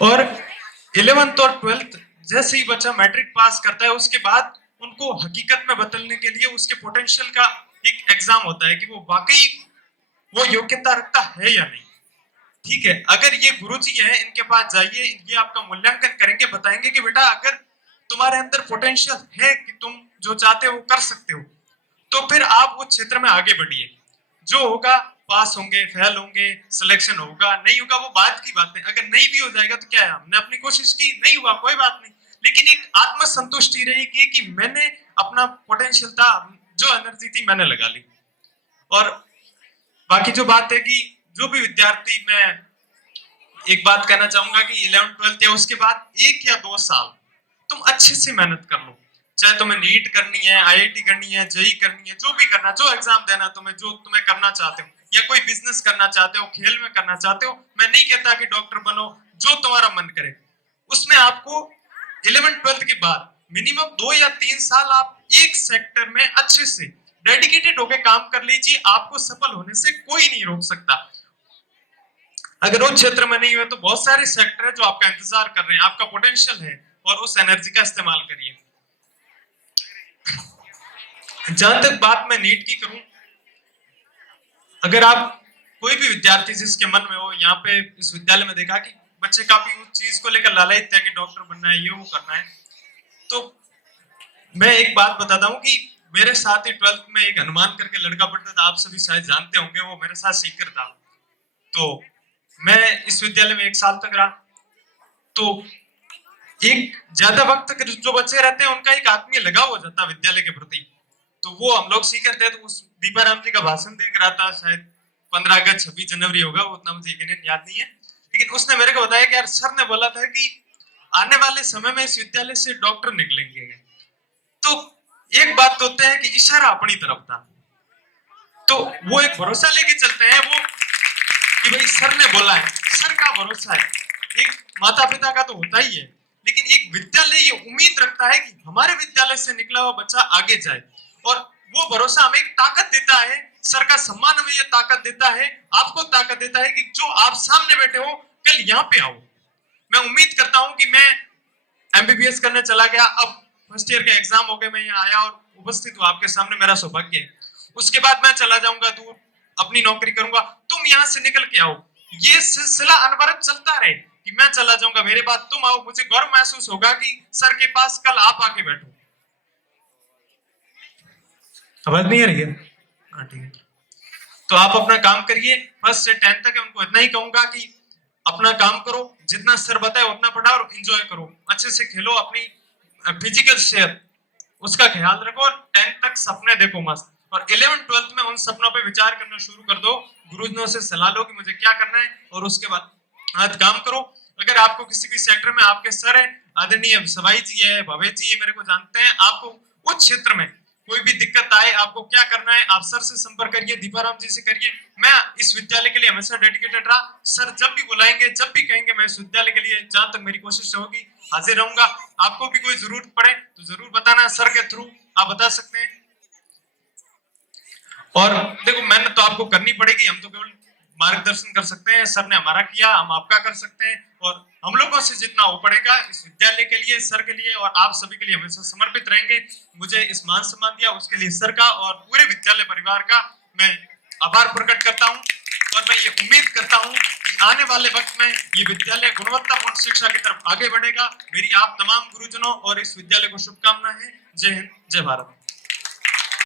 और 11th और 12th जैसे ही बच्चा मैट्रिक पास करता है उसके बाद उनको हकीकत में बदलने के लिए उसके पोटेंशियल का एक एग्जाम होता है कि वो वाकई वो योग्यता रखता है या नहीं। ठीक है, अगर ये गुरुजी है इनके पास जाइए, ये आपका मूल्यांकन करेंगे, बताएंगे कि बेटा अगर तुम्हारे अंदर पोटेंशियल है कि तुम जो चाहते हो वो कर सकते हो, तो फिर आप उस क्षेत्र में आगे बढ़िए। जो होगा पास होंगे, फेल होंगे, सिलेक्शन होगा, नहीं होगा वो बात की बात है। अगर नहीं भी हो जाएगा तो क्या है, हमने अपनी कोशिश की, नहीं हुआ कोई बात नहीं, लेकिन एक आत्मसंतुष्टि रहेगी कि मैंने अपना पोटेंशियल था, जो एनर्जी थी मैंने लगा ली। और बाकी जो बात है कि जो भी विद्यार्थी, मैं एक बात कहना चाहूंगा कि 11th 12th या उसके बाद 1 या 2 साल तुम अच्छे से मेहनत कर लो। चाहे तुम्हें नीट करनी है, आईआईटी करनी है, जेई करनी है, जो भी करना, जो एग्जाम देना तुम्हें, जो तुम्हें करना चाहते हो, या कोई बिजनेस करना चाहते हो, खेल में करना चाहते हो, मैं नहीं कहता कि डॉक्टर बनो, जो तुम्हारा मन करे उसमें आपको 11th 12th के बाद मिनिमम 2 या 3 साल आप एक सेक्टर में अच्छे से डेडिकेटेड होकर काम कर लीजिए। आपको सफल होने से कोई नहीं रोक सकता। अगर उस क्षेत्र में नहीं हुए तो बहुत सारे सेक्टर है जो आपका इंतजार कर रहे हैं, आपका पोटेंशियल है, और उस एनर्जी का इस्तेमाल करिए। जहां तक बात मैं नीट की करूं, अगर आप कोई भी विद्यार्थी जिसके मन में हो, यहाँ पे इस विद्यालय में देखा कि बच्चे काफी उस चीज को लेकर लालायित है कि डॉक्टर बनना है, ये वो करना है, तो मैं एक बात बताता हूँ कि मेरे साथ ही 12th में एक हनुमान करके लड़का पढ़ता था, आप सभी शायद जानते होंगे, वो मेरे साथ सीकर था। तो मैं इस विद्यालय में 1 साल तक रहा। तो एक ज्यादा वक्त तक जो बच्चे रहते हैं उनका एक आत्मीय लगाव हो जाता है विद्यालय के प्रति। तो वो हम लोग सीख करते हैं, तो उस दीपाराम जी का भाषण देख रहा था, शायद 15 अगस्त 26 जनवरी होगा, वो उतना मुझे यकीनन याद नहीं है, लेकिन उसने मेरे को बताया कि यार सर ने बोला था कि आने वाले समय में इस विद्यालय से डॉक्टर निकलेंगे। तो एक बात तो होता है कि इशारा अपनी तरफ था, तो वो एक भरोसा लेके चलते हैं वो कि भाई सर ने बोला है, सर का भरोसा है। एक माता पिता का तो होता ही है, लेकिन एक विद्यालय ये उम्मीद रखता है कि हमारे विद्यालय से निकला हुआ बच्चा आगे जाए, और वो भरोसा हमें एक ताकत देता है। सर का सम्मान हमें ये ताकत देता है, आपको ताकत देता है कि जो आप सामने बैठे हो कल यहाँ पे आओ। मैं उम्मीद करता हूँ कि मैं एमबीबीएस करने चला गया, अब फर्स्ट ईयर का एग्जाम हो गया, मैं यहाँ आया और उपस्थित हूँ आपके सामने, मेरा सौभाग्य है। उसके बाद मैं चला जाऊंगा दूर, अपनी नौकरी करूंगा, तुम यहाँ से निकल के आओ, ये सिलसिला अनवरत चलता रहे कि मैं चला जाऊंगा, मेरे बाद तुम आओ, मुझे गर्व महसूस होगा कि सर के पास कल आप आके बैठो। आवाज नहीं आ रही है? हाँ ठीक है। तो आप अपना काम करिए, फर्स्ट से 10th तक उनको इतना ही कहूंगा कि अपना काम करो, जितना सर बताए उतना पढ़ाओ और एंजॉय करो, अच्छे से खेलो, अपनी फिजिकल सेहत उसका ख्याल रखो, और 10th तक सपने देखो मस्त, और 11th 12th में उन सपनों पे विचार करना शुरू कर दो, गुरुजनों से सलाह लो कि मुझे क्या करना है, और उसके बाद आज काम करो। अगर आपको किसी भी सेक्टर में आपके सर है, आदरणीय सवाई जी है, भवेश जी है, मेरे को जानते हैं, आपको उस क्षेत्र में कोई भी दिक्कत आए, आपको क्या करना है, आप सर से संपर्क करिए, दीपाराम जी से करिए। मैं इस विद्यालय के लिए हमेशा डेडिकेटेड रहा, सर जब भी बुलाएंगे, जब भी कहेंगे, मैं इस विद्यालय के लिए जहां तक मेरी कोशिश होगी हाजिर रहूंगा। आपको भी कोई जरूरत पड़े तो जरूर बताना, सर के थ्रू आप बता सकते हैं। और देखो मेहनत तो आपको करनी पड़ेगी, हम तो केवल मार्गदर्शन कर सकते हैं, सर ने हमारा किया, हम आपका कर सकते हैं, और हम लोगों से जितना हो पड़ेगा इस विद्यालय के लिए, सर के लिए और आप सभी के लिए हमेशा समर्पित रहेंगे। मुझे इस मान सम्मान दिया उसके लिए सर का और पूरे विद्यालय परिवार का मैं आभार प्रकट करता हूँ, और मैं ये उम्मीद करता हूँ कि आने वाले वक्त में ये विद्यालय गुणवत्तापूर्ण शिक्षा की तरफ आगे बढ़ेगा। मेरी आप तमाम गुरुजनों और इस विद्यालय को शुभकामनाएं हैं। जय हिंद, जय भारत।